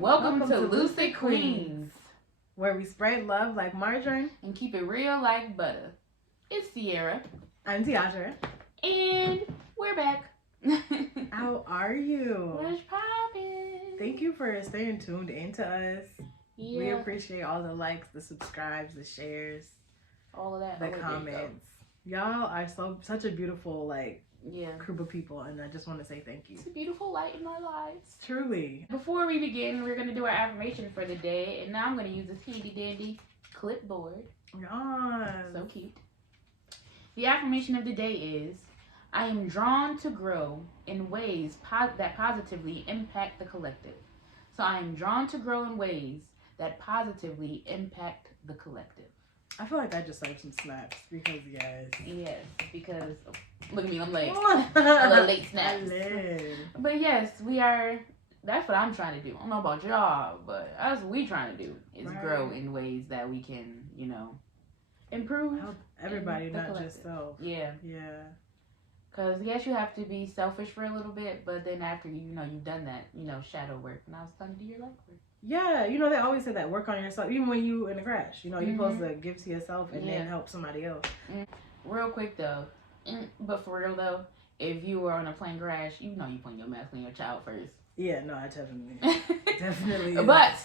Welcome to Lucid Queens, where we spread love like margarine and keep it real like butter. It's Sierra. I'm Tiasha. And we're back. How are you? What's poppin'? Thank you for staying tuned into us. Yeah. We appreciate all the likes, the subscribes, the shares, all of that, the comments. Y'all are such a beautiful group of people, and I just want to say thank you. It's a beautiful light in our lives. Truly. Before we begin, we're going to do our affirmation for the day, and now I'm going to use this handy dandy clipboard. Yes. So cute. The affirmation of the day is, I am drawn to grow in ways that positively impact the collective. So I am drawn to grow in ways that positively impact the collective. I feel like I just like some snaps because Yes, because look at me, I'm late. A little late snaps. But yes, we are. That's what I'm trying to do. I don't know about y'all, but that's what we trying to do is grow in ways that we can, improve. Help everybody, not just self. Yeah. Yeah. Because yes, you have to be selfish for a little bit, but then after you've done that, shadow work. Now it's time to do your life work. Yeah, they always say that work on yourself, even when you in a crash. You're supposed to give to yourself and then help somebody else. Real quick though, but for real though, if you were on a plane crash, you putting your mask on your child first. Yeah, no, I definitely. Is. But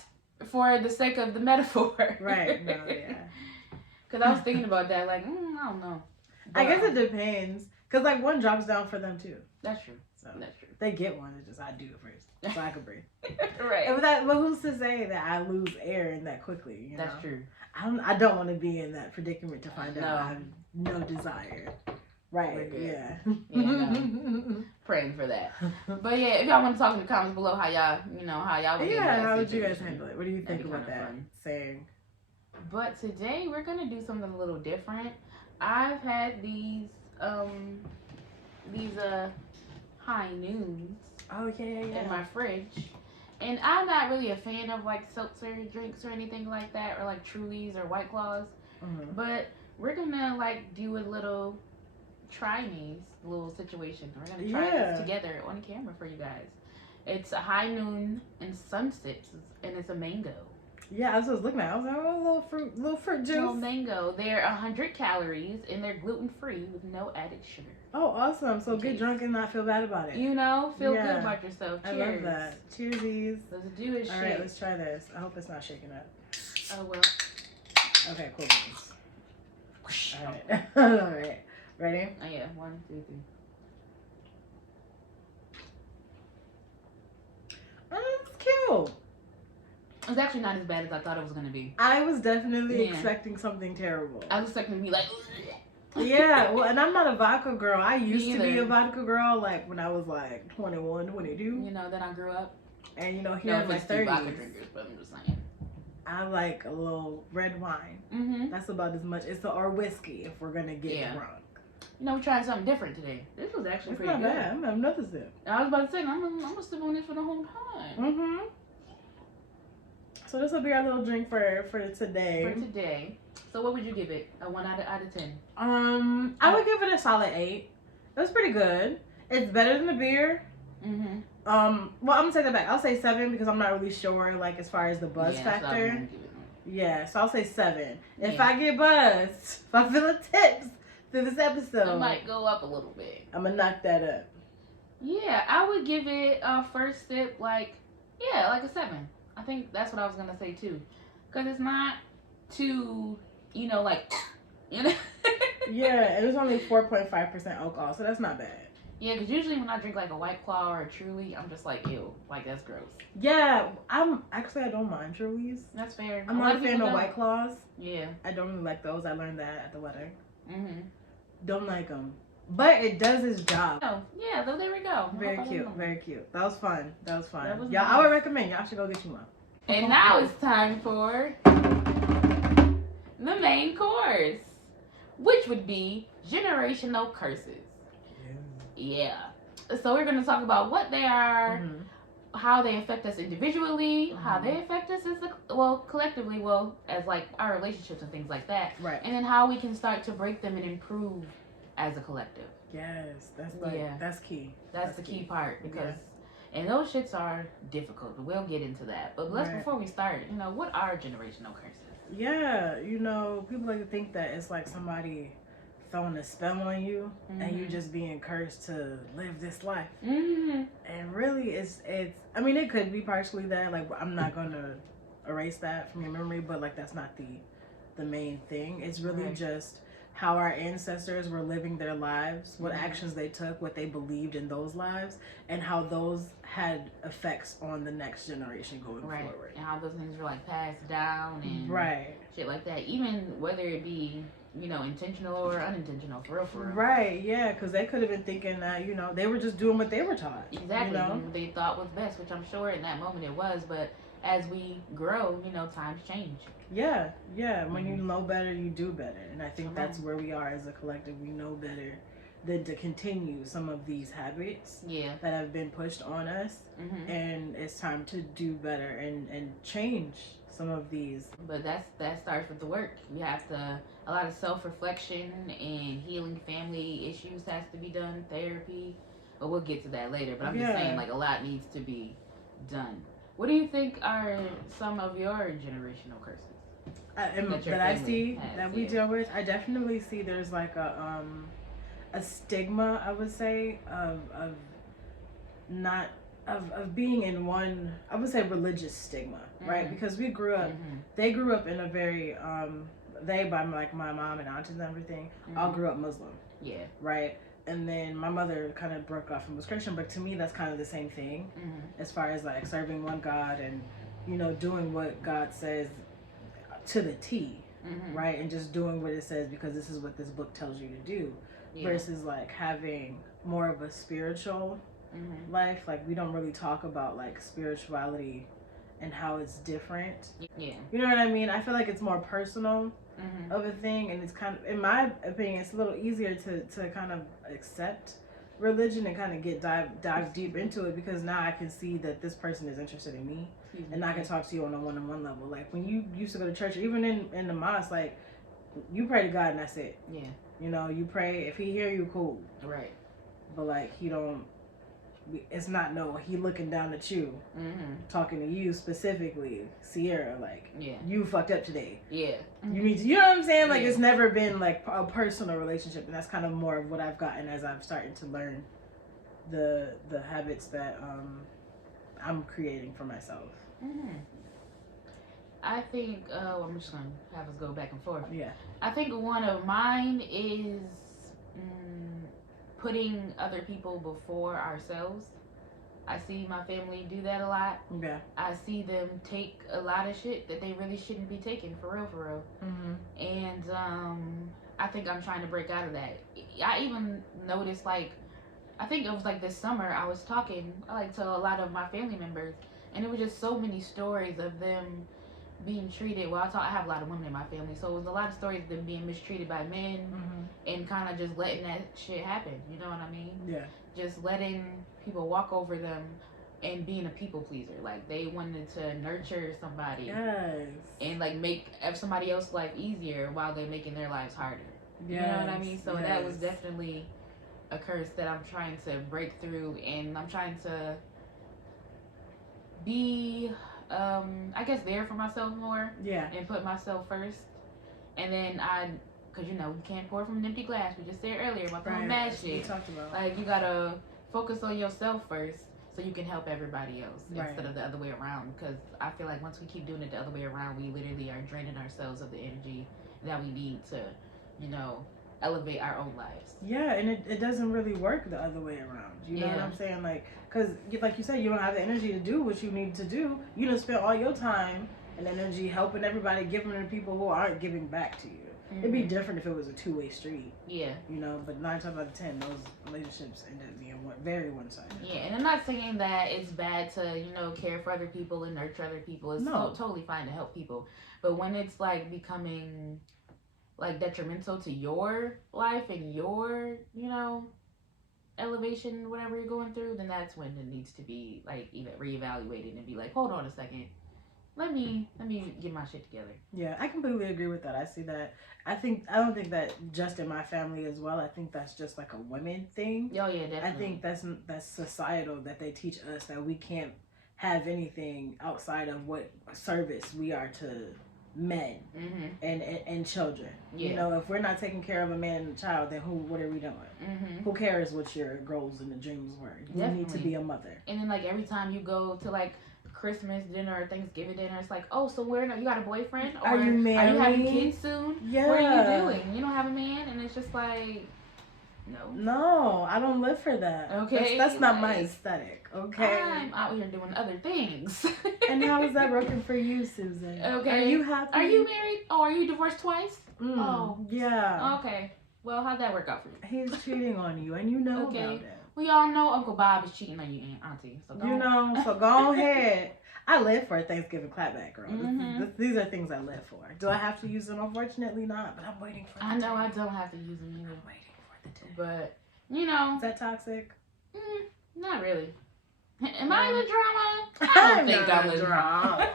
for the sake of the metaphor, right? No, yeah. Because I was thinking about that, I don't know. But, I guess it depends, because one drops down for them too. That's true. So that's true. They get one. It's just I do it first, so I can breathe. Right. But who's to say that I lose air in that quickly? That's true. I don't want to be in that predicament to find out I have no desire. Right. Yeah. No. Praying for that. But yeah, if y'all want to talk in the comments below how y'all would how would you guys handle it? What do you think about that saying? But today we're gonna do something a little different. I've had these high noons. Oh yeah. In my fridge. And I'm not really a fan of seltzer drinks or anything like that, or Trulies or White Claws. Mm-hmm. But we're gonna do a little little situation. We're gonna try this together on camera for you guys. It's a high noon and sunsets, and it's a mango. Yeah, I was looking at it. I was like, oh, little fruit juice. Little mango. They're 100 calories, and they're gluten-free with no added sugar. Oh, awesome. So get drunk and not feel bad about it. Feel good about yourself. Cheers. I love that. Cheersies. Let's do this shit. All right, let's try this. I hope it's not shaking up. Oh, well. Okay, cool. All right. All right. Ready? Oh, yeah. 1, 2, 3. It's cute. It's actually not as bad as I thought it was going to be. I was definitely expecting something terrible. I was expecting to be yeah, well, and I'm not a vodka girl. I used to be a vodka girl, when I was 21, 22. Then I grew up. And here in my 30s. Vodka drinkers, but I'm just saying. I like a little red wine. Mm-hmm. That's about as much. Or whiskey if we're going to get drunk. We're trying something different today. This was actually pretty good. It's not bad. I'm having another sip. I was about to say, I'm going to sip on this for the whole time. Mm-hmm. So this will be our little drink for today. For today. So what would you give it? A 1 out of 10? I would give it a solid 8. It was pretty good. It's better than the beer. Mm-hmm. Well, I'm gonna take that back. I'll say 7 because I'm not really sure, as far as the buzz factor. Yeah, so I'll say 7. Yeah. If I get buzzed, if I feel the tips through this episode, it might go up a little bit. I'm gonna knock that up. Yeah, I would give it a first sip a 7. I think that's what I was gonna say too, because it's not too, Yeah, it was only 4.5% alcohol, so that's not bad. Yeah, because usually when I drink a White Claw or a Truly, I'm just ew, that's gross. Yeah, I don't mind Trulies. That's fair. I'm not a fan of White Claws. Yeah. I don't really like those. I learned that at the wedding. Mm-hmm. Don't like them. But it does its job. Oh, yeah, there we go. Very cute, very cute. That was fun. Nice. I would recommend y'all should go get you one. And now it's time for the main course, which would be generational curses. Yeah. So we're going to talk about what they are, how they affect us individually, how they affect us as collectively, as our relationships and things like that. Right. And then how we can start to break them and improve as a collective. Yes, that's key. That's the key part because And those shits are difficult, but we'll get into that. But before we start, what are generational curses? Yeah, people like to think that it's like somebody throwing a spell on you and you just being cursed to live this life. And really, it's. I mean, it could be partially that. Like, I'm not gonna erase that from your memory, but like that's not the main thing. It's really just how our ancestors were living their lives, what actions they took, what they believed in those lives, and how those had effects on the next generation going forward. And how those things were like passed down and shit like that. Even whether it be, intentional or unintentional, for real. Right, yeah, because they could have been thinking that, they were just doing what they were taught. Exactly, what they thought was best, which I'm sure in that moment it was, but as we grow, times change. Yeah. When you know better, you do better. And I think that's where we are as a collective. We know better than to continue some of these habits that have been pushed on us. And it's time to do better and change some of these. But that starts with the work. We have to, a lot of self-reflection and healing family issues has to be done, therapy. But we'll get to that later. But I'm just saying, like, a lot needs to be done. What do you think are some of your generational curses? That I see that we deal with? I definitely see there's like a stigma, I would say, of being in one, I would say, religious stigma, right? Because we grew up, they grew up in a very they, by like my mom and aunts and everything, all grew up Muslim. Yeah. Right. And then my mother kind of broke off and was Christian, but to me that's kind of the same thing, as far as like serving one God and doing what God says to the T, right? And just doing what it says because this is what this book tells you to do, versus like having more of a spiritual life. Like, we don't really talk about like spirituality and how it's different. Yeah. You know what I mean? I feel like it's more personal of a thing, and it's kind of, in my opinion, it's a little easier to kind of accept religion and kind of dive deep into it, because now I can see that this person is interested in me, and I can talk to you on a one-on-one level. Like, when you used to go to church, even in the mosque, like, you pray to God and that's it. Yeah. You pray, if he hear you, cool. Right. But like, he don't, it's not he looking down at you, talking to you specifically, Sierra, like, you fucked up today. Yeah. You need to, you know what I'm saying? Like, it's never been like a personal relationship, and that's kind of more of what I've gotten as I've started to learn the habits that I'm creating for myself. I think I'm just gonna have us go back and forth. Yeah. I think one of mine is putting other people before ourselves. I see my family do that a lot. Yeah. I see them take a lot of shit that they really shouldn't be taking, for real. And I think I'm trying to break out of that. I even noticed, like, I think it was like this summer, I was talking like to a lot of my family members, and it was just so many stories of them being treated. Well, I have a lot of women in my family, so it was a lot of stories of them being mistreated by men, and kind of just letting that shit happen. You know what I mean? Yeah. Just letting people walk over them and being a people pleaser. Like, they wanted to nurture somebody, yes, and like make somebody else's life easier while they're making their lives harder. You know what I mean? So that was definitely a curse that I'm trying to break through, and I'm trying to be I guess there for myself more, and put myself first. And then because you can't pour from an empty glass. We just said earlier about the whole mad shit. We talked about. Like, you gotta focus on yourself first so you can help everybody else, instead of the other way around. Because I feel like once we keep doing it the other way around, we literally are draining ourselves of the energy that we need to elevate our own lives. Yeah, and it doesn't really work the other way around. You know what I'm saying? Like, because like you said, you don't have the energy to do what you need to do. You don't spend all your time and energy helping everybody, giving to people who aren't giving back to you. It'd be different if it was a two-way street. Yeah. But 9 times out of 10, those relationships end up being very one-sided. Yeah, and I'm not saying that it's bad to, care for other people and nurture other people. It's totally fine to help people. But when it's like becoming like detrimental to your life and your, elevation, whatever you're going through, then that's when it needs to be like even reevaluated and be like, hold on a second. let me get my shit together. Yeah, I completely agree with that. I see that. I don't think that just in my family as well. I think that's just like a women thing. Oh yeah, definitely. I think that's societal, that they teach us that we can't have anything outside of what service we are to men and children. Yeah. You know, if we're not taking care of a man and a child, then what are we doing? Who cares what your goals and the dreams were? You need to be a mother. And then like every time you go to like Christmas dinner or Thanksgiving dinner, it's like, oh, so you got a boyfriend? Or are you married? Are you having kids soon? Yeah. What are you doing? You don't have a man? And it's just like, no, I don't live for that. Okay, that's not my aesthetic. Okay, I'm out here doing other things. And how is that working for you, Susan? Okay, are you happy? Are you married? Oh, are you divorced twice? Oh, yeah. Okay, well, how'd that work out for you? He's cheating on you, and you know about it. We all know Uncle Bob is cheating on you, Auntie. So go ahead. I live for a Thanksgiving clapback, girl. These are things I live for. Do I have to use them? Unfortunately, not. But I'm waiting for. I know I don't have to use them either. I'm waiting for the day. But is that toxic? Not really. Am I the drama? I don't think I'm the drama.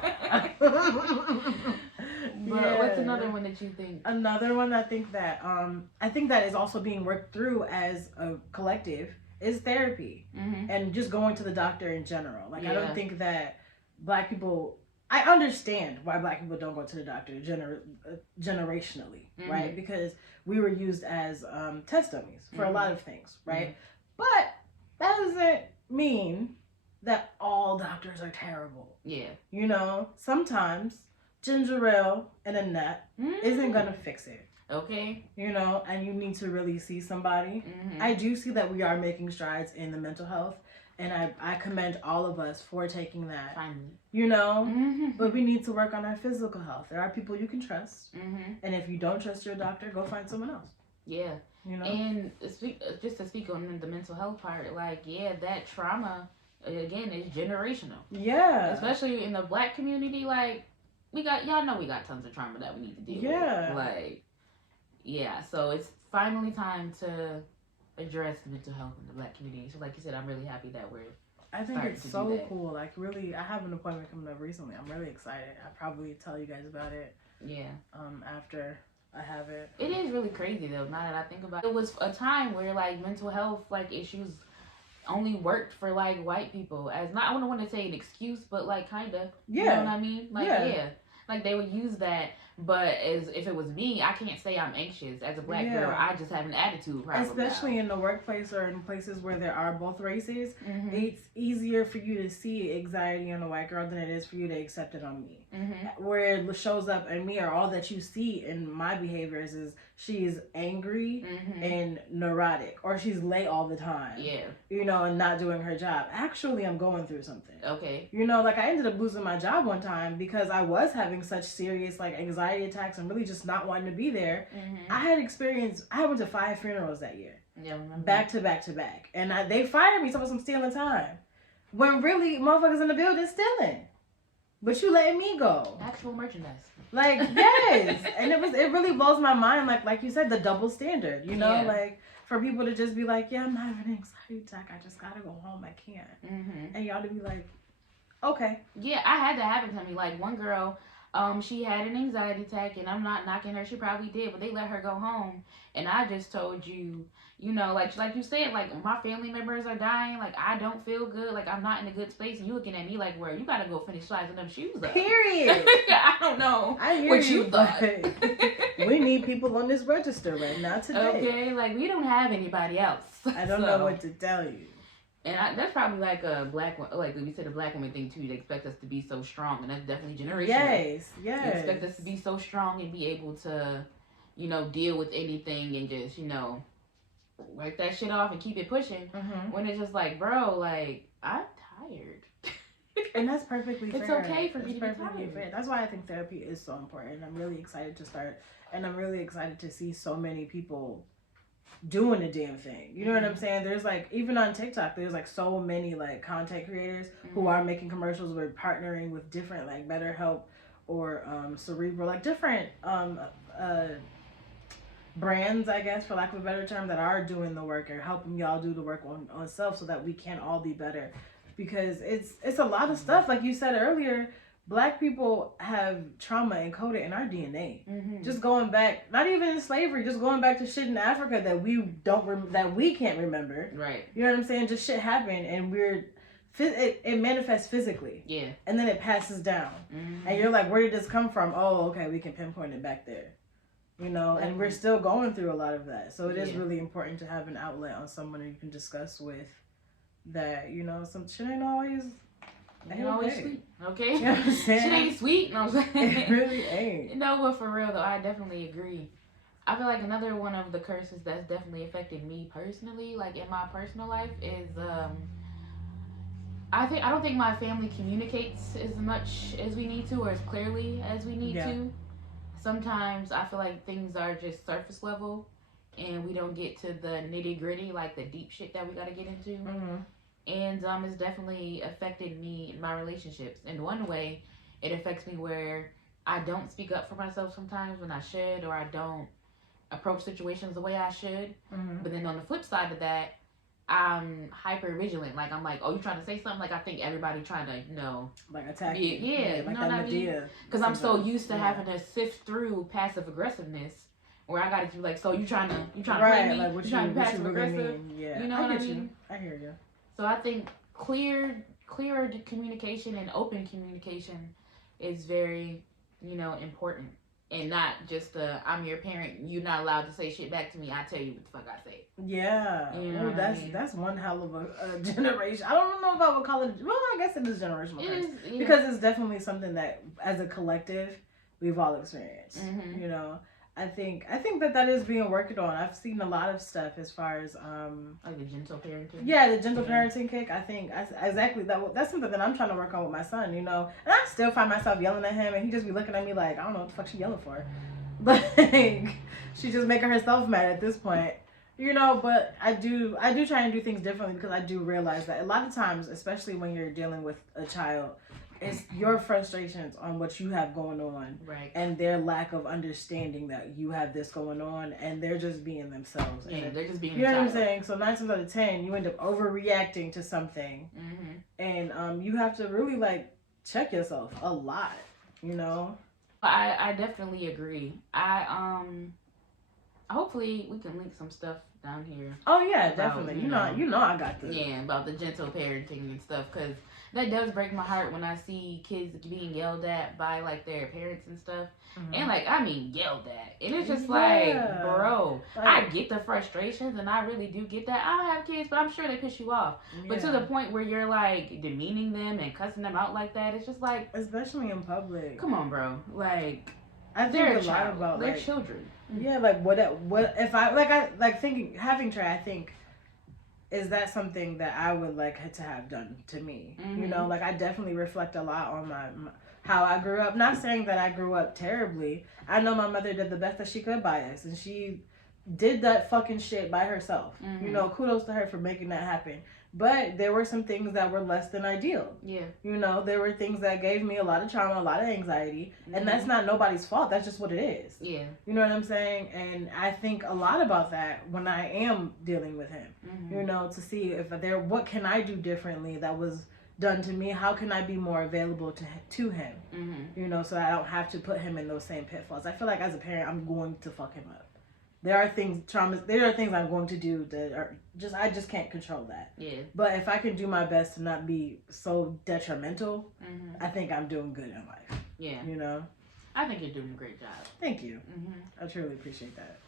But what's another one that you think? Another one I think that is also being worked through as a collective is therapy and just going to the doctor in general. Like I don't think that Black people. I understand why Black people don't go to the doctor generationally, right? Because we were used as test dummies for a lot of things, right? But that doesn't mean that all doctors are terrible. Yeah. You know, sometimes ginger ale and a nut isn't gonna fix it. Okay. You know, and you need to really see somebody. I do see that we are making strides in the mental health, and I commend all of us for taking that. Finally. You know, but we need to work on our physical health. There are people you can trust, and if you don't trust your doctor, go find someone else. Yeah. You know, and just to speak on the mental health part, like that trauma again is generational. Yeah. Especially in the Black community, like we got tons of trauma that we need to deal with. Like, so it's finally time to address mental health in the Black community. So like you said, I'm really happy that I think it's so cool. Like really, I have an appointment coming up recently. I'm really excited. I'll probably tell you guys about it. Yeah. After I have it. It is really crazy though, now that I think about it. It was a time where like mental health like issues only worked for like white people as not, I don't want to say an excuse, but like kind of. You know what I mean? Like like they would use that. But as if it was me, I can't say I'm anxious as a Black girl. I just have an attitude problem. Especially in the workplace or in places where there are both races, it's easier for you to see anxiety on a white girl than it is for you to accept it on me. Where it shows up in me or all that you see in my behaviors is she's angry and neurotic, or she's late all the time. Yeah. You know, and not doing her job. Actually, I'm going through something. Okay. You know, like I ended up losing my job one time because I was having such serious like anxiety attacks and really just not wanting to be there. I went to 5 funerals that year. Yeah, back to back to back. And they fired me, so I'm stealing time. When really motherfuckers in the building stealing. But you letting me go. Actual merchandise. Like, yes. And it really blows my mind, like you said, the double standard, you know? Like, for people to just be like, yeah, I'm having an anxiety attack. I just gotta go home. I can't. And y'all to be like, okay. Yeah, I had that happen to me. Like, one girl, she had an anxiety attack, and I'm not knocking her. She probably did, but they let her go home. And I just told you, you know, like you said, like my family members are dying. Like I don't feel good. Like I'm not in a good space. And you looking at me like, where you gotta go finish sizing them shoes up. Period. I don't know. I hear what you thought. We need people on this register right now today. Okay, like we don't have anybody else. I don't know what to tell you. And that's probably like a Black, like we said, a Black woman thing too. They expect us to be so strong, and that's definitely generational. Yes. They expect us to be so strong and be able to, you know, deal with anything and just, you know, wipe that shit off and keep it pushing. When it's just like, bro, like I'm tired. And that's perfectly fair. It's okay for me to be tired. Fair. That's why I think therapy is so important. I'm really excited to start, and I'm really excited to see so many people doing the damn thing. You know what I'm saying? There's like, even on TikTok, there's like so many like content creators who are making commercials with partnering with different like BetterHelp or Cerebral, like different brands, I guess, for lack of a better term, that are doing the work or helping y'all do the work on self so that we can all be better. Because it's a lot of stuff, like you said earlier, Black people have trauma encoded in our DNA. Mm-hmm. Just going back, not even in slavery, just going back to shit in Africa that we that we can't remember. Right. You know what I'm saying? Just shit happened, and it manifests physically. Yeah. And then it passes down, and you're like, where did this come from? Oh, okay, we can pinpoint it back there. You know, and we're still going through a lot of that. So it is really important to have an outlet on someone you can discuss with. That, you know, some shit ain't always. Ain't always sweet. Okay. You know what I'm saying? Shit ain't sweet. No, I'm saying. It really ain't. No, but for real though, I definitely agree. I feel like another one of the curses that's definitely affected me personally, like in my personal life, is I don't think my family communicates as much as we need to, or as clearly as we need to. Sometimes I feel like things are just surface level, and we don't get to the nitty gritty, like the deep shit that we gotta get into. Mm-hmm. And it's definitely affected me in my relationships. In one way, it affects me where I don't speak up for myself sometimes when I should, or I don't approach situations the way I should. Mm-hmm. But then on the flip side of that, I'm hyper vigilant. Like, I'm like, oh, you trying to say something? Like, I think everybody trying to, you know, like attack you. Yeah, like you know that what I mean? Because I'm so used to having to sift through passive aggressiveness, where I got to be like, so you trying to play me? Like, what you trying to be passive really aggressive? mean? Yeah, you know what I mean? I hear you. So I think clearer communication and open communication is very, you know, important. And not just I'm your parent, you're not allowed to say shit back to me, I tell you what the fuck I say. Yeah. You know that's one hell of a generation. I don't know if I would call it, well, I guess it is generational curse. Yeah. Because it's definitely something that as a collective we've all experienced. Mm-hmm. You know, I think that is being worked on. I've seen a lot of stuff as far as like the gentle parenting. Yeah, the gentle parenting kick. I think exactly that's something that I'm trying to work on with my son. You know, and I still find myself yelling at him, and he just be looking at me like, I don't know what the fuck she yelling for, but she's just making herself mad at this point. You know, but I do try and do things differently, because I do realize that a lot of times, especially when you're dealing with a child, it's your frustrations on what you have going on, right? And their lack of understanding that you have this going on, and they're just being themselves. Yeah, and they're just being. You know what I'm saying? So 9 times out of 10, you end up overreacting to something, and you have to really like check yourself a lot. You know. I definitely agree. Hopefully we can link some stuff down here. Oh yeah, definitely. You know I got this. Yeah, about the gentle parenting and stuff, because that does break my heart when I see kids being yelled at by like their parents and stuff. And like, I mean, yelled at, and it's just like, bro, I get the frustrations, and I really do get that. I don't have kids, but I'm sure they piss you off. But to the point where you're like demeaning them and cussing them out like that, it's just like, especially in public. Come on, bro. Like, I think a lot about they're like children. Yeah, like what if I thinking having Trey, I think, is that something that I would like to have done to me? You know, like I definitely reflect a lot on my how I grew up. Not saying that I grew up terribly. I know my mother did the best that she could by us, and she did that fucking shit by herself. You know, kudos to her for making that happen. But there were some things that were less than ideal. Yeah. You know, there were things that gave me a lot of trauma, a lot of anxiety. And that's not nobody's fault. That's just what it is. Yeah. You know what I'm saying? And I think a lot about that when I am dealing with him. You know, to see if what can I do differently that was done to me? How can I be more available to him? You know, so I don't have to put him in those same pitfalls. I feel like as a parent, I'm going to fuck him up. There are things I'm going to do that are I just can't control that. Yeah. But if I can do my best to not be so detrimental, I think I'm doing good in life. Yeah. You know? I think you're doing a great job. Thank you. I truly appreciate that.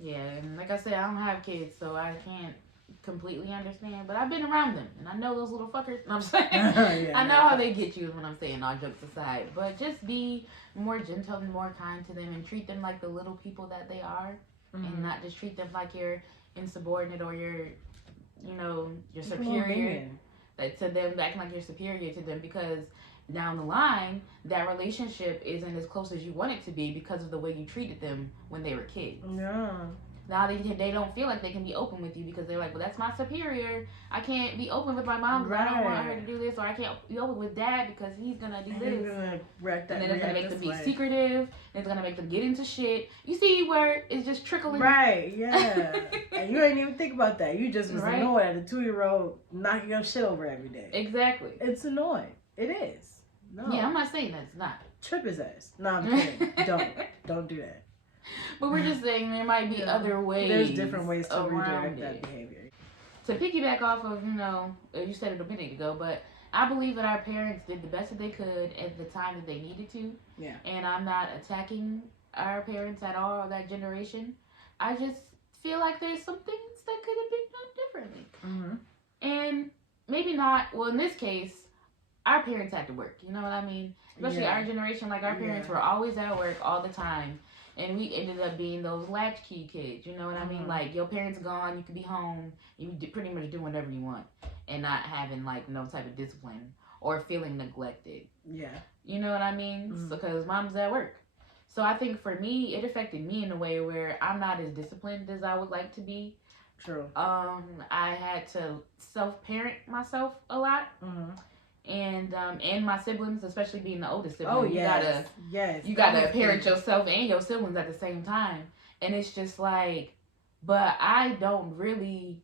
Yeah, and like I said, I don't have kids, so I can't completely understand, but I've been around them, and I know those little fuckers. I'm saying, I know how they get you when I'm saying, all jokes aside. But just be more gentle and more kind to them, and treat them like the little people that they are. And not just treat them like you're insubordinate or you're superior. Like to them, acting like you're superior to them, because down the line, that relationship isn't as close as you want it to be because of the way you treated them when they were kids. Yeah. Now they don't feel like they can be open with you because they're like, well, that's my superior. I can't be open with my mom because I don't want her to do this, or I can't be open with dad because he's gonna do this. Gonna wreck that, and then it's gonna make them be secretive. And it's gonna make them get into shit. You see where it's just trickling. Right. Yeah. And you ain't even think about that. You just was annoyed at a 2-year-old knocking your shit over every day. Exactly. It's annoying. It is. No. Yeah, I'm not saying that's not. Trip his ass. No, I'm kidding. Don't do that. But we're just saying there might be other ways. There's different ways to redirect that behavior. To piggyback off of, you said it a minute ago, but I believe that our parents did the best that they could at the time that they needed to. Yeah. And I'm not attacking our parents at all, or that generation. I just feel like there's some things that could have been done differently. Mm-hmm. And maybe not, well, in this case, our parents had to work. You know what I mean? Especially our generation, like our parents were always at work all the time. And we ended up being those latchkey kids, you know what I mean? Like, your parents gone, you could be home, you pretty much do whatever you want, and not having, like, no type of discipline or feeling neglected. Yeah. You know what I mean? Mm-hmm. Because mom's at work. So I think for me, it affected me in a way where I'm not as disciplined as I would like to be. True. I had to self-parent myself a lot. Mm-hmm. And my siblings, especially being the oldest sibling. Oh, yes. You gotta parent yourself and your siblings at the same time. And it's just like, but I don't really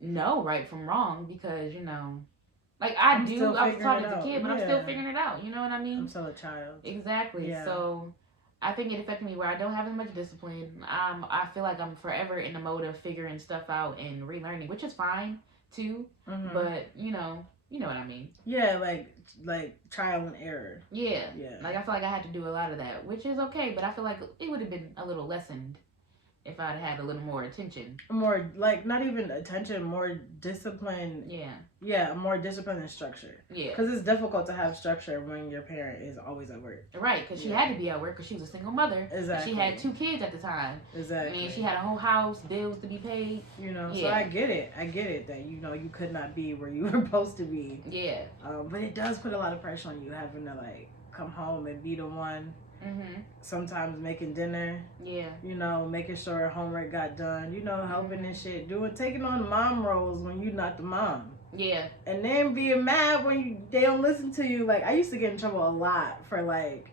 know right from wrong because, like I was taught as a kid, but I'm still figuring it out. You know what I mean? I'm still a child. Exactly. Yeah. So I think it affected me where I don't have as much discipline. I feel like I'm forever in the mode of figuring stuff out and relearning, which is fine too. Mm-hmm. But, you know what I mean? Yeah, like trial and error. Yeah. Like I feel like I had to do a lot of that, which is okay, but I feel like it would have been a little lessened if I'd had a little more attention. More, like, not even attention, more discipline. Yeah. Yeah, more discipline and structure. Yeah. Because it's difficult to have structure when your parent is always at work. Right, because she had to be at work because she was a single mother. Exactly. She had 2 kids at the time. Exactly. I mean, she had a whole house, bills to be paid. So I get it. That, you could not be where you were supposed to be. Yeah. But it does put a lot of pressure on you having to, like, come home and be the one. Mm-hmm. Sometimes making dinner. Yeah. Making sure homework got done. Helping and shit. Taking on the mom roles when you're not the mom. Yeah. And then being mad when they don't listen to you. Like, I used to get in trouble a lot for, like,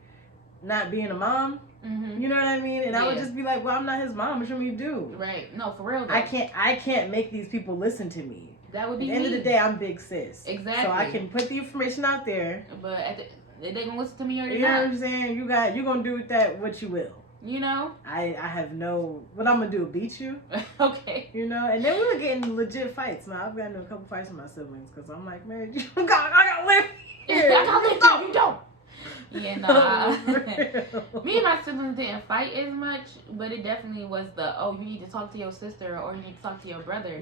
not being a mom. Mm-hmm. You know what I mean? And I would just be like, well, I'm not his mom. What should we do? Right. No, for real though. I can't make these people listen to me. That would be At the end of the day, I'm big sis. Exactly. So I can put the information out there. But they gonna listen to me or they not. You know what I'm saying? You're gonna do with that what you will. I have no. What I'm gonna do? Beat you? Okay. And then we were getting legit fights. Now I've gotten into a couple fights with my siblings because I'm like, man, I gotta live here. I gotta live here. You don't. Yeah, no. Me and my siblings didn't fight as much, but it definitely was the you need to talk to your sister or you need to talk to your brother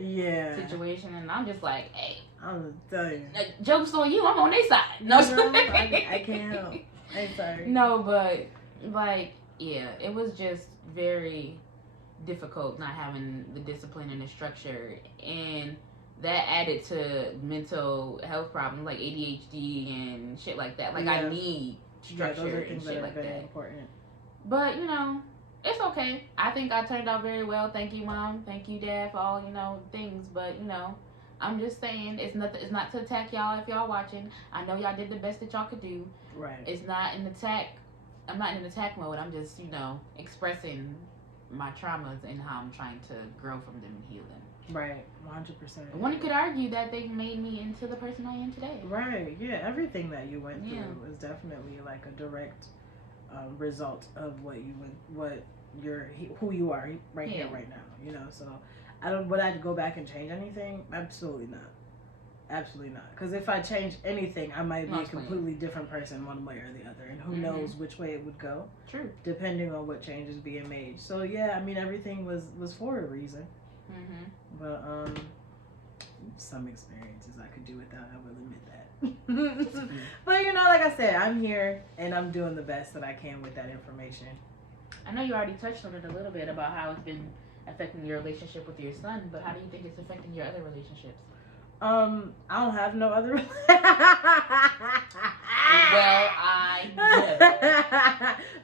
situation, and I'm just like, hey, I'm telling you, joke's on you. I'm on their side. No, I can't help. I'm sorry. No, but like, yeah, it was just very difficult not having the discipline and the structure, and that added to mental health problems like ADHD and shit like that. Like I need structure those are things and shit that are like very that. Important. But it's okay. I think I turned out very well. Thank you, Mom. Thank you, Dad, for all things. But I'm just saying it's not to attack y'all if y'all watching. I know y'all did the best that y'all could do. Right. It's not an attack. I'm not in an attack mode. I'm just expressing my traumas and how I'm trying to grow from them and heal them. Right, 100%. One could argue that they made me into the person I am today. Right, yeah. Everything that you went through was definitely like a direct result of who you are right here, right now. So would I go back and change anything? Absolutely not. Absolutely not. Because if I change anything, I might be a completely different person one way or the other. And who knows which way it would go. True. Depending on what change is being made. So, yeah, I mean, everything was for a reason. Mm-hmm. But some experiences I could do without, I will admit that. But like I said, I'm here and I'm doing the best that I can with that information. I know you already touched on it a little bit about how it's been affecting your relationship with your son, but how do you think it's affecting your other relationships? I don't have no other. Well, I know.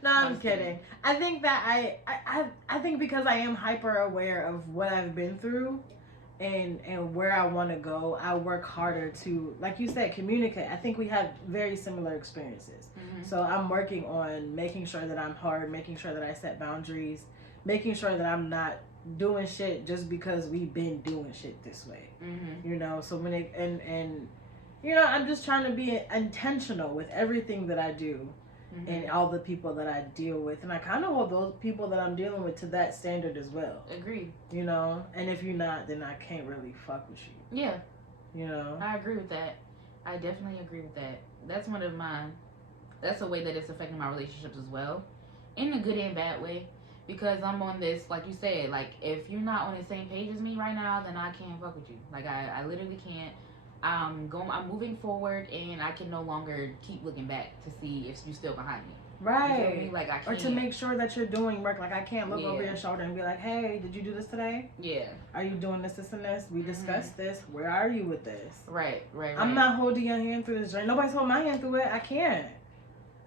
No, I'm kidding. I think that I think because I am hyper aware of what I've been through and where I want to go, I work harder to, like you said, communicate. I think we have very similar experiences. Mm-hmm. So I'm working on making sure that I'm hard, making sure that I set boundaries, making sure that I'm not doing shit just because we've been doing shit this way. Mm-hmm. So when it and you know, I'm just trying to be intentional with everything that I do. Mm-hmm. And all the people that I deal with. And I kind of hold those people that I'm dealing with to that standard as well. Agreed. You know? And if you're not, then I can't really fuck with you. Yeah. You know? I agree with that. I definitely agree with that. That's one of mine. That's a way that it's affecting my relationships as well. In a good and bad way. Because I'm on this, like you said, like, if you're not on the same page as me right now, then I can't fuck with you. Like, I literally can't. I'm moving forward, and I can no longer keep looking back to see if you're still behind me. Right. You feel me? Like, I can't. Or to make sure that you're doing work. Like, I can't look over your shoulder and be like, hey, did you do this today? Yeah. Are you doing this and this? We discussed this. Where are you with this? Right. I'm not holding your hand through this journey. Nobody's holding my hand through it. I can't.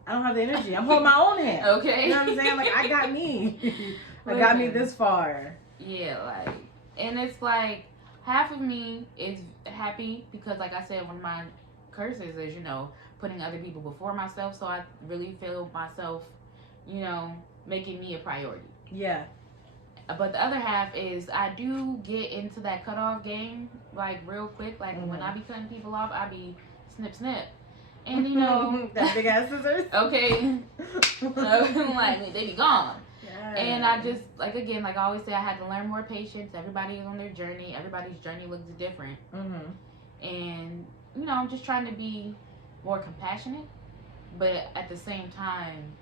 I don't have the energy. I'm holding my own hand. Okay. You know what I'm saying? Like, I got me. I got me this far. Yeah, like, and it's like, half of me is happy because, like I said, one of my curses is, you know, putting other people before myself. So I really feel myself, you know, making me a priority. Yeah. But the other half is I do get into that cutoff game, like, real quick. Like, when I be cutting people off, I be snip, snip. And, you know. That big ass scissors? Okay. Like, they be gone. Yeah. And I just, like, again, like I always say, I had to learn more patience. Everybody is on their journey. Everybody's journey looks different. Mm-hmm. And, you know, I'm just trying to be more compassionate, but at the same time,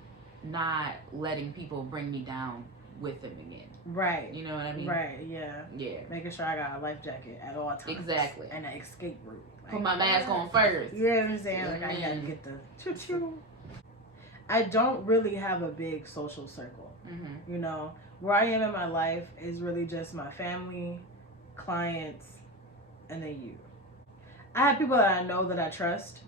not letting people bring me down with them again. Right. You know what I mean? Right, yeah. Yeah. Making sure I got a life jacket at all times. Exactly. And an escape route. Like, put my mask on first. You know what I'm saying? Like, I gotta get the choo-choo. I don't really have a big social circle. Mm-hmm. You know, where I am in my life is really just my family, clients, and then you. I have people that I know that I trust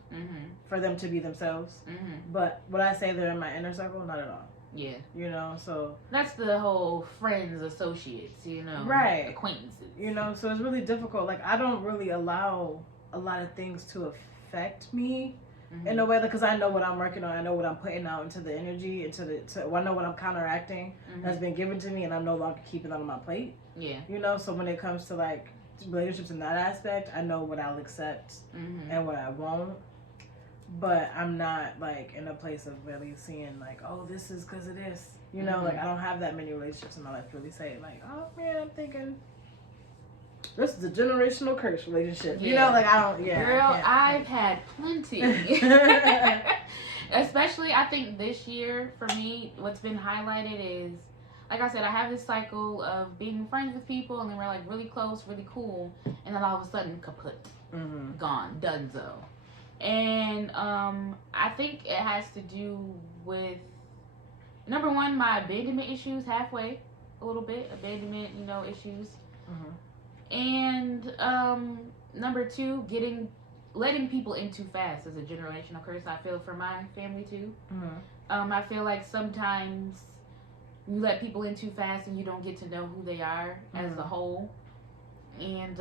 for them to be themselves. Mm-hmm. But would I say they're in my inner circle? Not at all. Yeah. You know, so. That's the whole friends, associates, you know. Right. Acquaintances. You know, so it's really difficult. Like, I don't really allow a lot of things to affect me in a way, because I know what I'm working on. I know what I'm putting out into the energy, I know what I'm counteracting that's been given to me, and I'm no longer keeping that on my plate. Yeah. You know, so when it comes to, like, relationships in that aspect, I know what I'll accept and what I won't. But I'm not, like, in a place of really seeing, like, oh, this is because of this. You know, like, I don't have that many relationships in my life to really say, like, oh, man, I'm thinking this is a generational curse relationship. Yeah. You know, like, I don't, yeah. Girl, I've had plenty. Especially, I think this year, for me, what's been highlighted is, like I said, I have this cycle of being friends with people, and then we're, like, really close, really cool, and then all of a sudden, kaput. Gone. Donezo. And I think it has to do with, number one, my abandonment issues halfway, a little bit. Abandonment, you know, issues. And number two, letting people in too fast is a generational curse, I feel, for my family too. I feel like sometimes you let people in too fast and you don't get to know who they are as a whole. And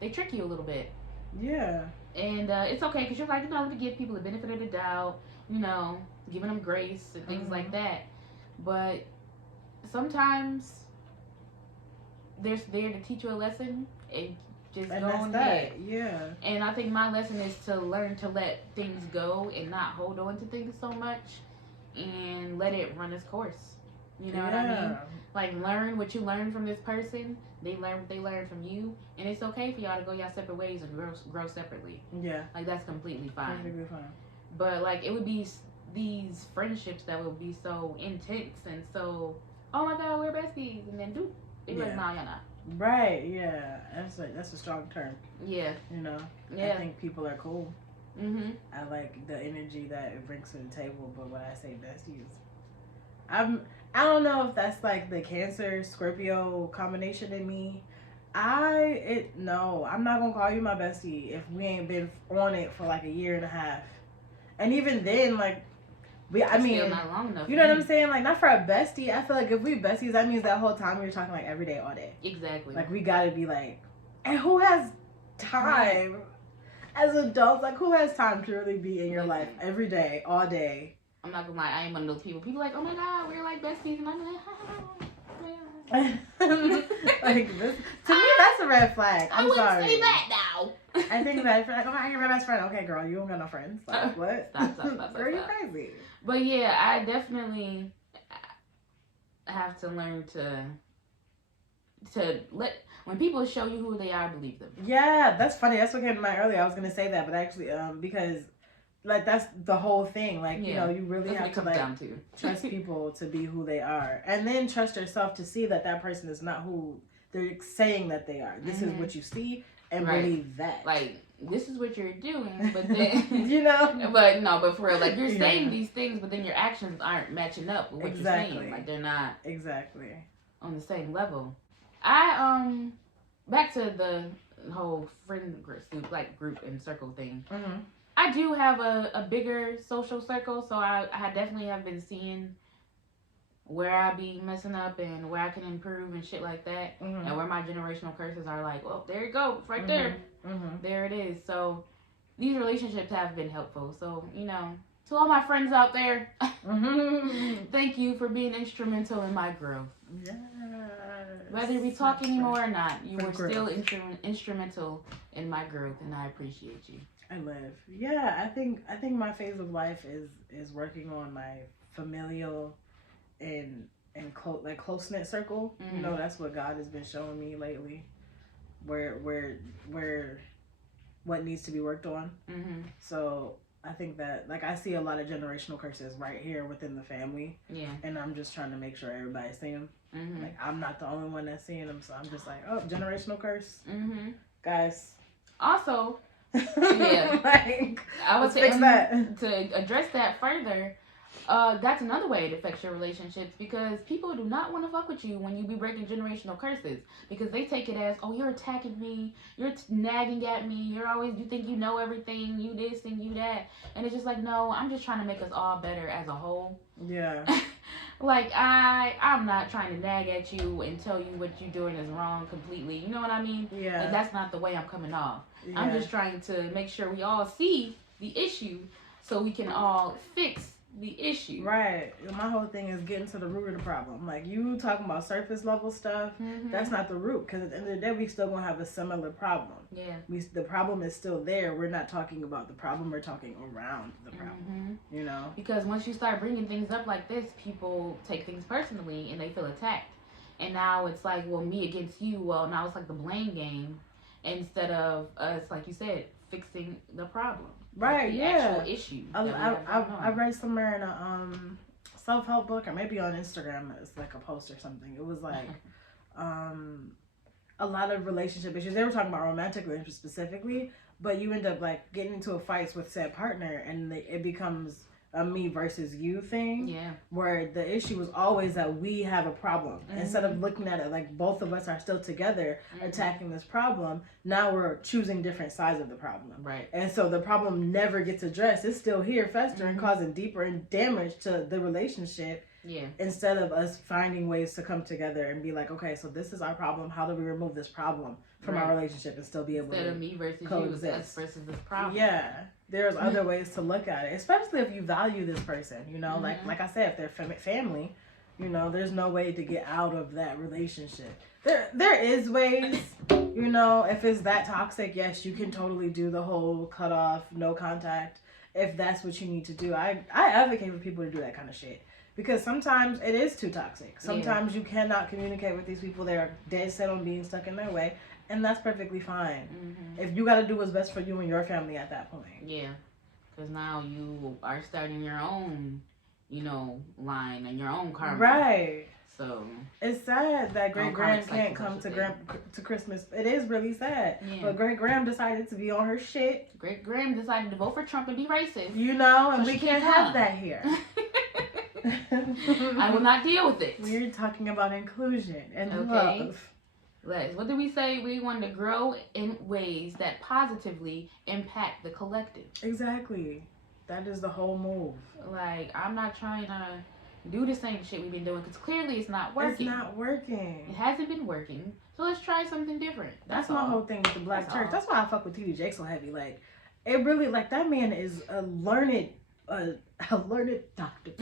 they trick you a little bit. Yeah. And it's okay, because you're like, you know, to give people the benefit of the doubt, you know, giving them grace and things like that. But sometimes they're there to teach you a lesson and just go on ahead. Yeah. And I think my lesson is to learn to let things go and not hold on to things so much and let it run its course. You know what I mean? Like, learn what you learn from this person. They learn what they learn from you. And it's okay for y'all to go y'all separate ways and grow separately. Yeah. Like, that's completely fine. Completely fine. But, like, it would be these friendships that would be so intense and so, oh my God, we're besties. And then, dude, it's like, nah, y'all not. Right, yeah. That's a strong term. Yeah. You know? Yeah. I think people are cool. I like the energy that it brings to the table, but when I say besties, I don't know if that's like the Cancer Scorpio combination in me. No, I'm not gonna call you my bestie if we ain't been on it for like a year and a half. And even then, like, still not long enough. You know what I'm saying? Like, not for a bestie. I feel like if we besties, that means that whole time we were talking like every day, all day. Exactly. Like, we gotta be like, and who has time as adults? Like, who has time to really be in your life every day, all day? I'm not gonna lie, I ain't one of those people. People are like, oh my God, we're like besties, and I'm like, like this, to me, that's a red flag. I'm sorry. I wouldn't say that now. No. I think that like, oh, I'm your best friend. Okay, girl, you don't got no friends. Like, what? Stop. Girl, you crazy. But yeah, I definitely have to learn to let when people show you who they are, believe them. Yeah, that's funny. That's what came to mind earlier. I was gonna say that, but actually, because like that's the whole thing. Like you know, you really have to like trust people to be who they are, and then trust yourself to see that that person is not who they're saying that they are. This is what you see, and believe that. Like this is what you're doing, but then you know. But for real, like you're saying these things, but then your actions aren't matching up with what you're saying. Like they're not on the same level. I back to the whole friend group, like group and circle thing. Mm-hmm. I do have a bigger social circle, so I definitely have been seeing where I be messing up and where I can improve and shit like that, and where my generational curses are like, well, there you go, it's right there. There it is. So these relationships have been helpful. So, you know, to all my friends out there, thank you for being instrumental in my growth. Yeah. Whether we talk anymore or not, you were still instrumental in my growth, and I appreciate you. I live. Yeah, I think my phase of life is working on my familial and close knit circle. You know, that's what God has been showing me lately. Where what needs to be worked on. So I think that like I see a lot of generational curses right here within the family. Yeah. And I'm just trying to make sure everybody see them. Like I'm not the only one that's seeing them, so I'm just like, oh, generational curse. Guys. Also, yeah. Like I would say to address that further. That's another way it affects your relationships because people do not want to fuck with you when you be breaking generational curses because they take it as, oh, you're attacking me, you're nagging at me, you think you know everything, you this and you that, and it's just like, no, I'm just trying to make us all better as a whole. Yeah. Like I'm not trying to nag at you and tell you what you're doing is wrong completely. You know what I mean? Yeah. Like that's not the way I'm coming off. Yeah. I'm just trying to make sure we all see the issue so we can all fix the issue. Right. My whole thing is getting to the root of the problem. Like you talking about surface level stuff, that's not the root because at the end of the day we still gonna have a similar problem. Yeah. The problem is still there. We're not talking about the problem, we're talking around the problem. You know? Because once you start bringing things up like this, people take things personally and they feel attacked. And now it's like, well, me against you. Well, now it's like the blame game instead of us, like you said, fixing the problem. Right, like the actual issue. I read somewhere in a self-help book or maybe on Instagram, it's like a post or something. It was like a lot of relationship issues. They were talking about romantic relationships specifically, but you end up like getting into a fight with said partner and it becomes a me versus you thing. Yeah. Where the issue was always that we have a problem. Instead of looking at it like both of us are still together attacking this problem, now we're choosing different sides of the problem. Right. And so the problem never gets addressed. It's still here festering, causing deeper damage to the relationship. Yeah. Instead of us finding ways to come together and be like, okay, so this is our problem. How do we remove this problem from our relationship and still be able instead to of me versus coexist. You, us versus this problem. Yeah. There's other ways to look at it, especially if you value this person, you know, like I said, if they're family, you know, there's no way to get out of that relationship. There is ways, you know, if it's that toxic, yes, you can totally do the whole cut off, no contact, if that's what you need to do. I advocate for people to do that kind of shit. Because sometimes it is too toxic. Sometimes you cannot communicate with these people. They're dead set on being stuck in their way. And that's perfectly fine. If you got to do what's best for you and your family at that point. Yeah. Because now you are starting your own, you know, line and your own karma. Right. So. It's sad that Great Graham can't come to Christmas. It is really sad. Yeah. But Great Graham decided to be on her shit. Great Graham decided to vote for Trump and be racist. You know, and so we can't have that here. I will not deal with it. We're talking about inclusion and love. Les, what did we say? We want to grow in ways that positively impact the collective. Exactly. That is the whole move. Like, I'm not trying to do the same shit we've been doing because clearly it's not working. It's not working. It hasn't been working. So let's try something different. That's my whole thing with the Black church. That's why I fuck with TD Jakes so heavy. Like, it really, like, that man is a learned doctor.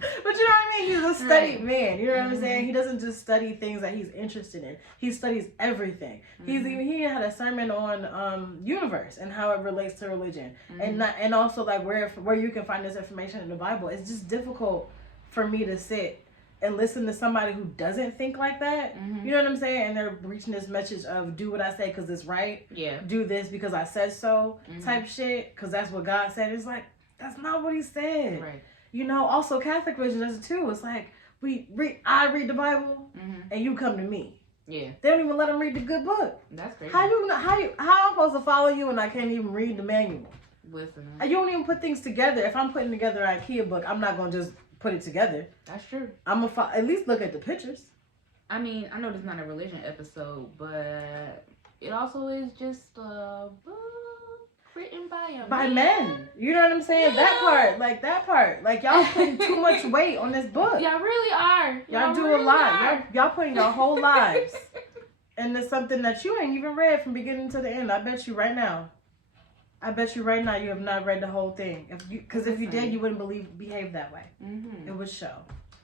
But you know what I mean? He's a studied man. You know what I'm saying? He doesn't just study things that he's interested in. He studies everything. He had a sermon on universe and how it relates to religion, and also like where you can find this information in the Bible. It's just difficult for me to sit and listen to somebody who doesn't think like that. You know what I'm saying? And they're reaching this message of do what I say because it's right. Yeah. Do this because I said so type shit because that's what God said. It's like, that's not what he said. Right. You know, also Catholic religion does it too. It's like, I read the Bible and you come to me. Yeah. They don't even let them read the good book. That's crazy. How I'm supposed to follow you and I can't even read the manual? Listen. You don't even put things together. If I'm putting together an IKEA book, I'm not going to just put it together. That's true. I'm going to at least look at the pictures. I mean, I know this is not a religion episode, but it also is just a book written by men. You know what I'm saying? Yeah. That part. Like, y'all putting too much weight on this book. Y'all really are. Y'all do really a lot. Y'all putting your whole lives into something that you ain't even read from beginning to the end. I bet you right now you have not read the whole thing. Because if you did, you wouldn't behave that way. It would show.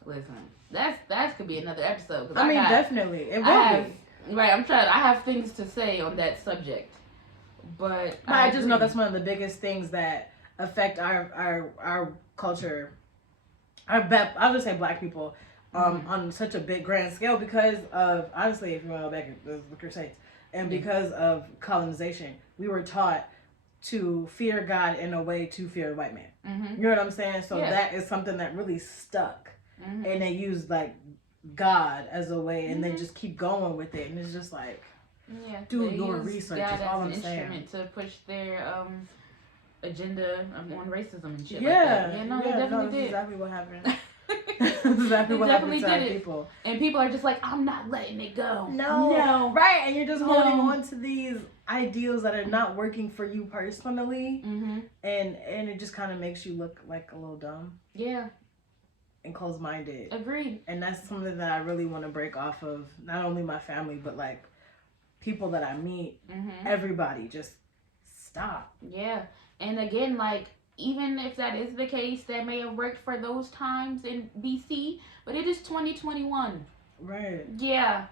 Listen, that could be another episode. Definitely. It will be. Right, I have things to say on that subject. But I just know that's one of the biggest things that affect our culture. I'll just say black people on such a big grand scale because of, honestly, if you want to go back to the Crusades, and because of colonization, we were taught to fear God in a way to fear a white man. You know what I'm saying? So that is something that really stuck. And they used like God as a way and they just keep going with it. And it's just like, do your research. That's all I'm saying. Instrument to push their agenda on racism and shit. Yeah, like that. They definitely did. Exactly what happened. Exactly what happened to our people. And people are just like, I'm not letting it go. No. Right, and you're just holding on to these ideals that are not working for you personally. And it just kind of makes you look like a little dumb. Yeah. And closed-minded. Agreed. And that's something that I really want to break off of not only my family, but like people that I meet. Everybody, just stop. Yeah. And again, like, even if that is the case, that may have worked for those times in BC, but it is 2021. Right. Yeah.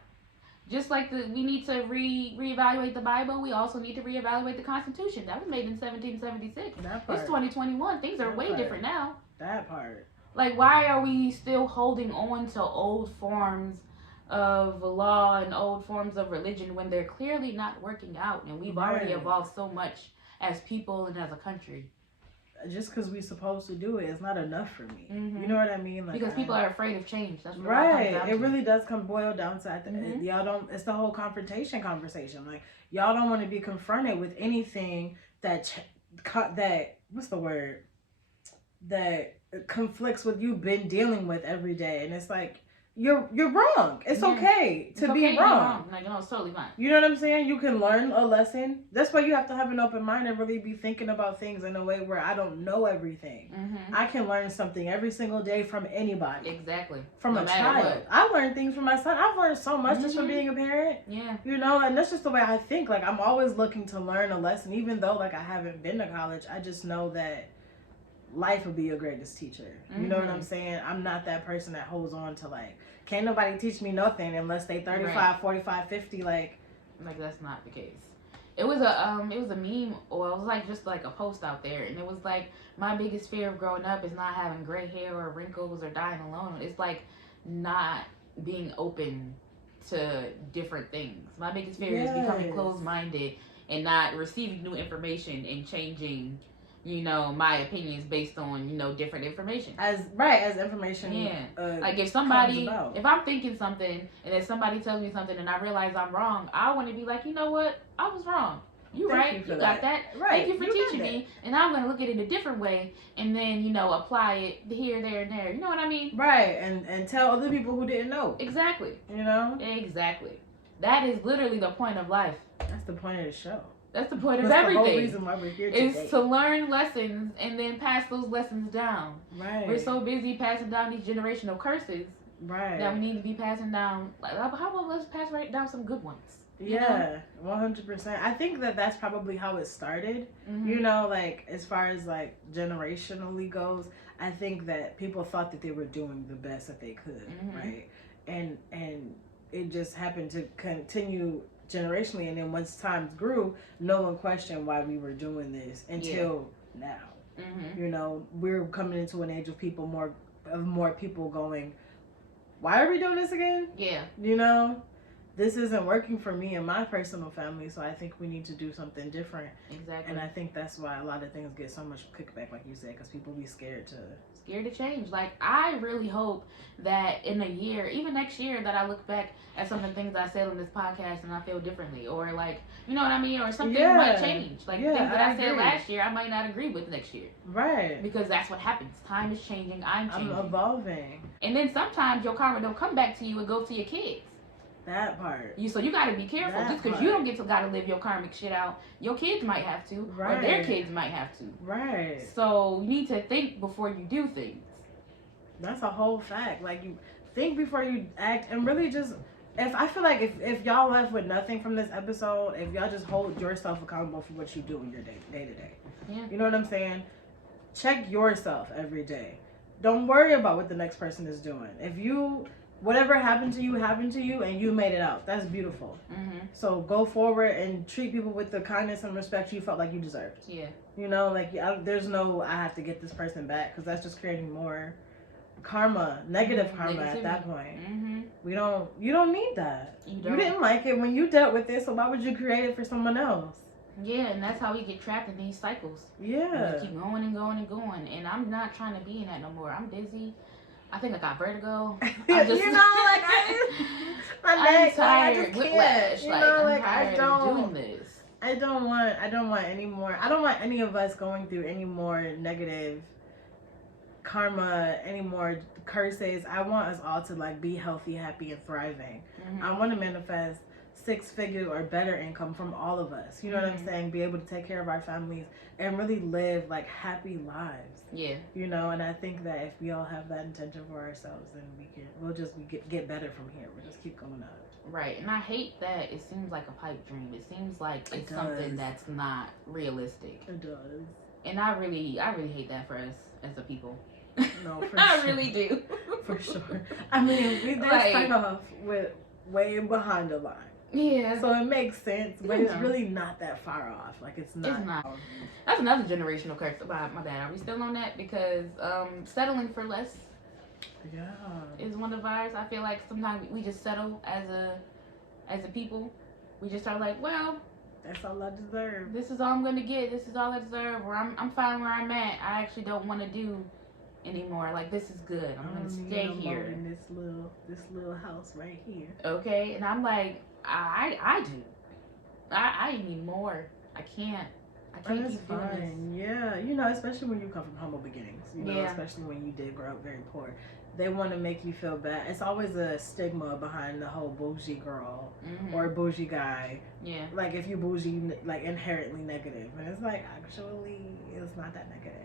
Just like we need to reevaluate the Bible, we also need to reevaluate the Constitution. That was made in 1776. That part. It's 2021. Things are way different now. That part. Like, why are we still holding on to old forms of law and old forms of religion when they're clearly not working out? And we've already evolved so much as people and as a country. Just because we're supposed to do it is not enough for me. You know what I mean? Like, because people are afraid of change. That's what it really does boil down to y'all don't. It's the whole confrontation conversation. Like, y'all don't want to be confronted with anything that what's the word, that conflicts with you've been dealing with every day, and it's like you're wrong. It's okay to be wrong. Like, no, it's totally fine. You know what I'm saying? You can learn a lesson. That's why you have to have an open mind and really be thinking about things in a way where I don't know everything. I can learn something every single day from anybody. Exactly. From a child. I learned things from my son. I've learned so much just from being a parent. Yeah. You know, and that's just the way I think. Like, I'm always looking to learn a lesson, even though, like, I haven't been to college. I just know that life will be your greatest teacher. You know what I'm saying? I'm not that person that holds on to, like, can't nobody teach me nothing unless they 35, 45, 50, like that's not the case. It was a meme, or it was like just like a post out there, and it was like, my biggest fear of growing up is not having gray hair or wrinkles or dying alone. It's like not being open to different things. My biggest fear is becoming closed-minded and not receiving new information and changing, you know, my opinions based on, you know, different information. As information. Like, if I'm thinking something and if somebody tells me something and I realize I'm wrong, I want to be like, you know what? I was wrong. You got that. Right. Thank you for teaching me. And I'm going to look at it a different way and then, you know, apply it here, there, and there. You know what I mean? Right. And tell other people who didn't know. Exactly. You know? Exactly. That is literally the point of life. That's the point of the show. That's the point of everything. The whole reason why we're here today. Is to learn lessons and then pass those lessons down. Right. We're so busy passing down these generational curses. Right. That we need to be passing down. Like, how about let's pass down some good ones? Yeah, 100%. I think that's probably how it started. You know, like, as far as like generationally goes, I think that people thought that they were doing the best that they could, right? And it just happened to continue generationally, and then once times grew, no one questioned why we were doing this until now. You know, we're coming into an age of more people going, why are we doing this again? Yeah. You know, this isn't working for me and my personal family, so I think we need to do something different. Exactly. And I think that's why a lot of things get so much kickback, like you said, because people be scared to change. Like, I really hope that in a year, even next year, that I look back at some of the things I said on this podcast and I feel differently, or like, you know what I mean, or something might change. Like things that I said last year, I might not agree with next year. Right. Because that's what happens. Time is changing. I'm changing. I'm evolving. And then sometimes your karma don't come back to you and go to your kids. That part. So you got to be careful. Just because you don't get to gotta live your karmic shit out, your kids might have to, or their kids might have to. Right. So you need to think before you do things. That's a whole fact. Like, you think before you act, and really just, I feel like if y'all left with nothing from this episode, if y'all just hold yourself accountable for what you do in your day to day. Yeah. You know what I'm saying? Check yourself every day. Don't worry about what the next person is doing. If you, whatever happened to you, and you made it out. That's beautiful. So go forward and treat people with the kindness and respect you felt like you deserved. Yeah. You know, like, there's no, I have to get this person back, because that's just creating more karma, negative karma at that point. You don't need that. You didn't like it when you dealt with it, so why would you create it for someone else? Yeah, and that's how we get trapped in these cycles. Yeah. We keep going and going and going, and I'm not trying to be in that no more. I'm busy. I think I got vertigo. I'm tired. Whiplash. I'm tired of doing this. I don't want any more. I don't want any of us going through any more negative karma, any more curses. I want us all to like be healthy, happy, and thriving. I want to manifest 6-figure or better income from all of us. You know what I'm saying? Be able to take care of our families and really live like happy lives. Yeah. You know, and I think that if we all have that intention for ourselves, then we'll just get better from here. We'll just keep going up. Right, and I hate that it seems like a pipe dream. It seems like it's something that's not realistic. It does. And I really hate that for us as a people. No, for I sure. really do. For sure. I mean, we did start off with way behind the line. Yeah. So it makes sense, but it's really not that far off. Like, it's not. It's not. That's another generational curse. My bad. Are we still on that? Because settling for less is one of ours. I feel like sometimes we just settle as a people. We just are like, well, that's all I deserve. This is all I'm gonna get. This is all I deserve. Or I'm fine where I'm at. I actually don't want to do anymore. Like, this is good. I'm gonna stay here in this little house right here. Okay, and I'm like, I do. I need more. I can't keep doing this. Yeah, you know, especially when you come from humble beginnings. You know, especially when you did grow up very poor. They want to make you feel bad. It's always a stigma behind the whole bougie girl or bougie guy. Yeah. Like, if you bougie, like, inherently negative. And it's like, actually, it's not that negative.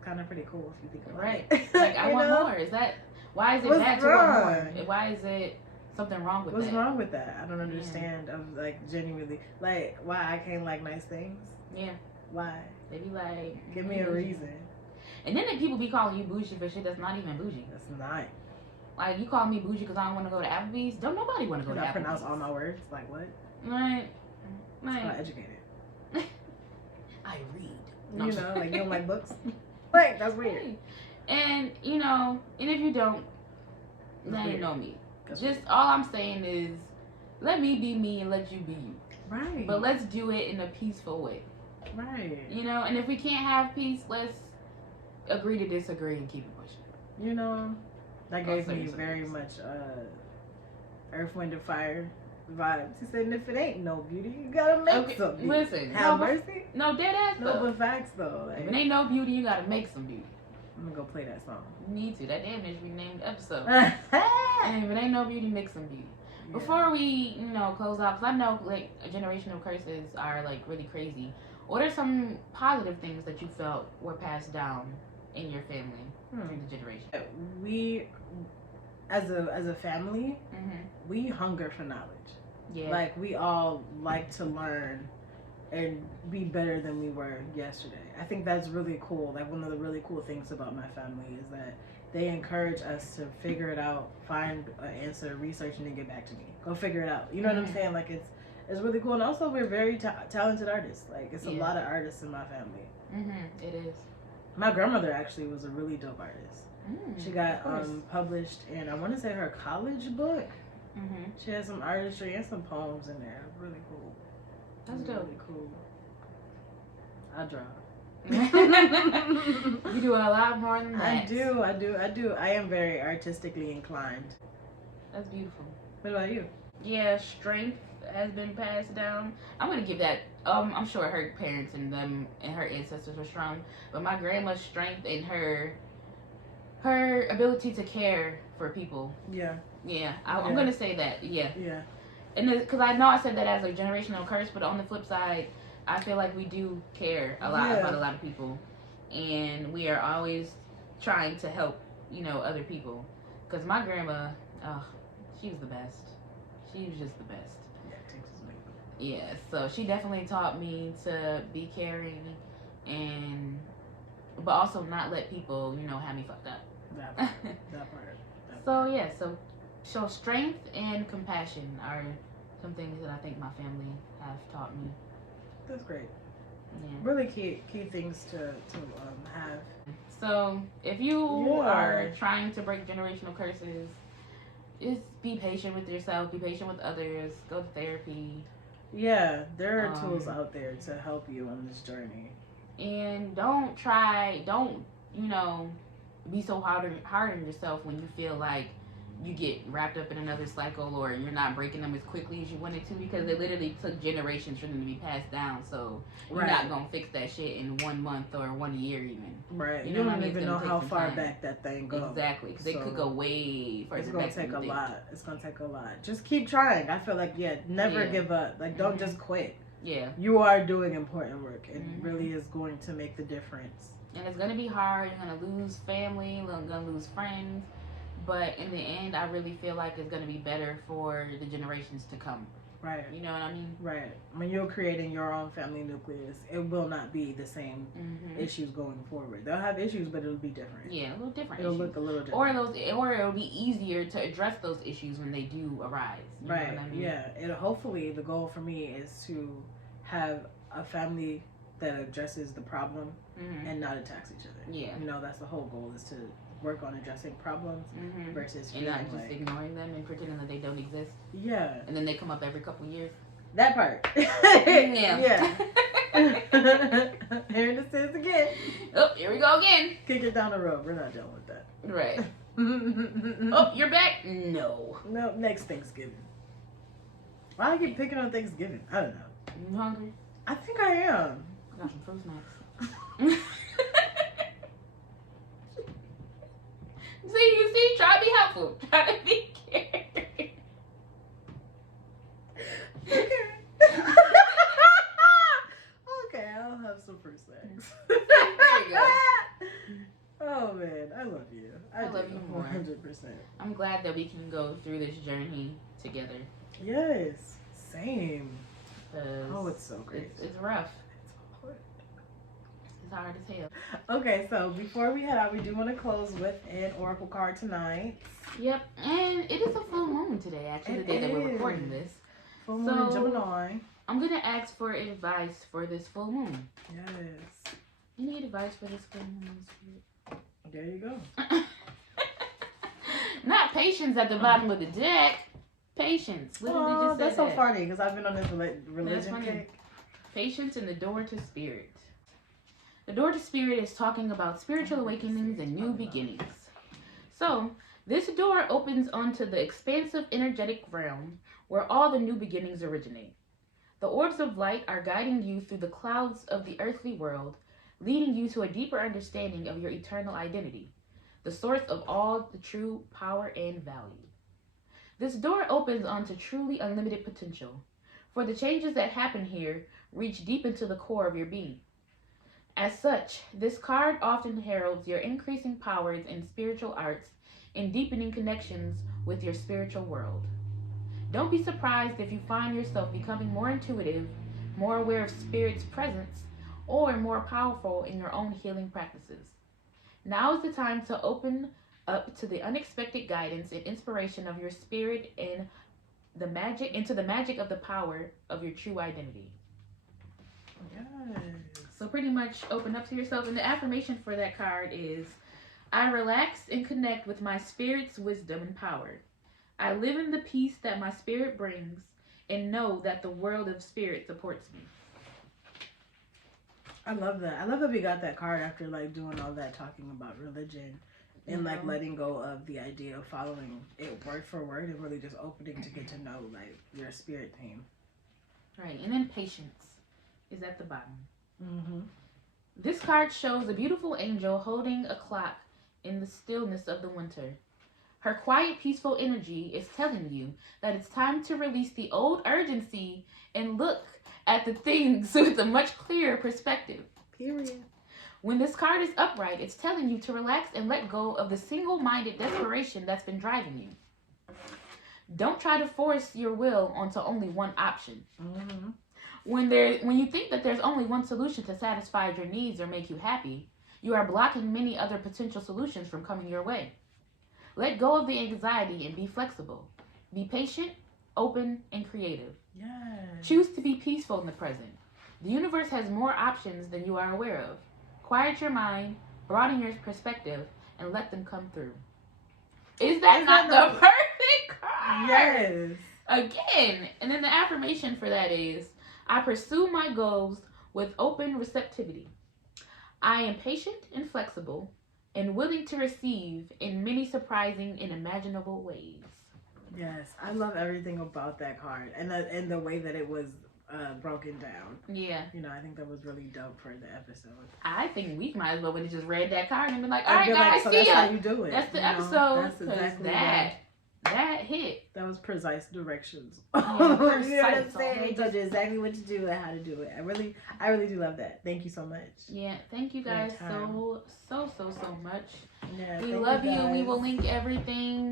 Kind of pretty cool if you think about it. Like, I want more. Why is it bad to want more? Why is it something wrong with that? What's wrong with that? I don't understand. I'm like, genuinely, like, why I can't like nice things? Yeah. Why? They be like, give me a reason. And then people be calling you bougie for shit that's not even bougie. That's not. Like, you call me bougie because I don't want to go to Applebee's. Don't nobody want to go to Applebee's. I pronounce all my words. Like, what? Right. I'm not educated. I read. No. You know, like, you don't like books? Like, that's weird. And, you know, and if you don't, then you know me. That's just weird. All I'm saying is, let me be me and let you be you. Right. But let's do it in a peaceful way. Right. You know, and if we can't have peace, let's agree to disagree and keep it pushing. You know, that gave me very much Earth, Wind, and Fire vibes. He said, if it ain't no beauty, you gotta make some beauty. Listen, have mercy. No, dead ass though. No, but facts though. Like, if it ain't no beauty, you gotta make some beauty. I'm gonna go play that song. You need to. That damn should be named the episode. And if it ain't no beauty, make some beauty. Yeah. Before we, you know, close out, because I know like generational curses are like really crazy. What are some positive things that you felt were passed down in your family during the generation? We, as a family, we hunger for knowledge. Yeah. Like, we all like to learn and be better than we were yesterday. I think that's really cool. Like one of the really cool things about my family is that they encourage us to figure it out, find an answer, research, and then get back to me. Go figure it out. You know what I'm saying? Like it's really cool. And also we're very talented artists. Like it's a lot of artists in my family. It is. My grandmother actually was a really dope artist. She got published in, I want to say, her college book. She has some artistry and some poems in there. Really cool. That's dope. Really cool. I draw. You do a lot more than that. I do. I am very artistically inclined. That's beautiful. What about you? Yeah, strength has been passed down. I'm gonna give that. I'm sure her parents and them and her ancestors were strong, but my grandma's strength and her ability to care for people. Yeah. Yeah, I'm gonna say that. Yeah. Yeah. And because I know I said that as a generational curse, but on the flip side, I feel like we do care a lot about a lot of people, and we are always trying to help, other people. Because my grandma, she was the best. She was just the best. Yeah, so she definitely taught me to be caring, but also not let people, have me fucked up. That part. So strength and compassion are some things that I think my family have taught me. That's great. Yeah. Really key things to have. So if you are trying to break generational curses, just be patient with yourself, be patient with others, go to therapy. Yeah, there are tools out there to help you on this journey. And don't be so hard on yourself when you feel like you get wrapped up in another cycle or you're not breaking them as quickly as you wanted to, because it literally took generations for them to be passed down. So you're not going to fix that shit in 1 month or 1 year even. Right. You don't even know how far back that thing goes. Exactly. Because it could go way further back. It's going to take a lot. It's going to take a lot. Just keep trying. I feel like, never give up. Like, don't just quit. Yeah. You are doing important work. It really is going to make the difference. And it's going to be hard. You're going to lose family. You're going to lose friends. But in the end, I really feel like it's going to be better for the generations to come. Right. You know what I mean? Right. When you're creating your own family nucleus, it will not be the same issues going forward. They'll have issues, but it'll be different. Yeah, a little different. It'll look a little different. Or it'll be easier to address those issues when they do arise. You know what I mean? Yeah. And hopefully, the goal for me is to have a family that addresses the problem and not attacks each other. Yeah. That's the whole goal, is to work on addressing problems versus and not just ignoring them and pretending that they don't exist. Yeah. And then they come up every couple years. That part. Yeah. Here it is again. Oh, here we go again. Kick it down the road. We're not dealing with that. Right. Oh, you're back? No. No, next Thanksgiving. Why do I keep picking on Thanksgiving? I don't know. You hungry? I think I am. I got some fruit snacks. See, try to be helpful. Try to be caring. Okay, I'll have some fruit snacks. There you go. Oh man, I love you. I love you more. 100%. I'm glad that we can go through this journey together. Yes, same. Oh, it's so great. It's rough. It's hard as hell. Okay, so before we head out, we do want to close with an oracle card tonight. Yep, and it is a full moon today, actually, the day that we're recording this. Full moon in Gemini. I'm going to ask for advice for this full moon. Yes. You need advice for this full moon, Spirit? There you go. Not patience at the bottom of the deck. Patience. Literally just said that's so funny, because I've been on this religion kick. Patience and the door to spirit. The door to spirit is talking about spiritual awakenings and new beginnings. So, this door opens onto the expansive energetic realm where all the new beginnings originate. The orbs of light are guiding you through the clouds of the earthly world, leading you to a deeper understanding of your eternal identity, the source of all the true power and value. This door opens onto truly unlimited potential, for the changes that happen here reach deep into the core of your being. As such, this card often heralds your increasing powers in spiritual arts and deepening connections with your spiritual world. Don't be surprised if you find yourself becoming more intuitive, more aware of Spirit's presence, or more powerful in your own healing practices. Now is the time to open up to the unexpected guidance and inspiration of your spirit and into the magic of the power of your true identity. Yes. So pretty much open up to yourself. And the affirmation for that card is, I relax and connect with my spirit's wisdom and power. I live in the peace that my spirit brings and know that the world of spirit supports me. I love that. I love that we got that card after like doing all that talking about religion and like letting go of the idea of following it word for word and really just opening to get to know like your spirit team. Right, and then patience is at the bottom. Mm-hmm. This card shows a beautiful angel holding a clock in the stillness of the winter. Her quiet, peaceful energy is telling you that it's time to release the old urgency and look at the things with a much clearer perspective. Period. When this card is upright, it's telling you to relax and let go of the single-minded desperation that's been driving you. Don't try to force your will onto only one option. Mm-hmm. When you think that there's only one solution to satisfy your needs or make you happy, you are blocking many other potential solutions from coming your way. Let go of the anxiety and be flexible. Be patient, open, and creative. Yes. Choose to be peaceful in the present. The universe has more options than you are aware of. Quiet your mind, broaden your perspective, and let them come through. Is that not the perfect card? Yes. Again, and then the affirmation for that is, I pursue my goals with open receptivity. I am patient and flexible and willing to receive in many surprising and imaginable ways. Yes, I love everything about that card and the way that it was broken down. Yeah. You know, I think that was really dope for the episode. I think we might as well have just read that card and been like, all right, guys, like, so see that's ya. how you do it. That's the you know? episode. That's exactly that hit. That was precise directions. Yeah, you know what I'm precise. saying? It told you exactly what to do and how to do it. I really do love that. Thank you so much. Yeah, thank you guys so much. Yeah, We thank love you. guys. We will link everything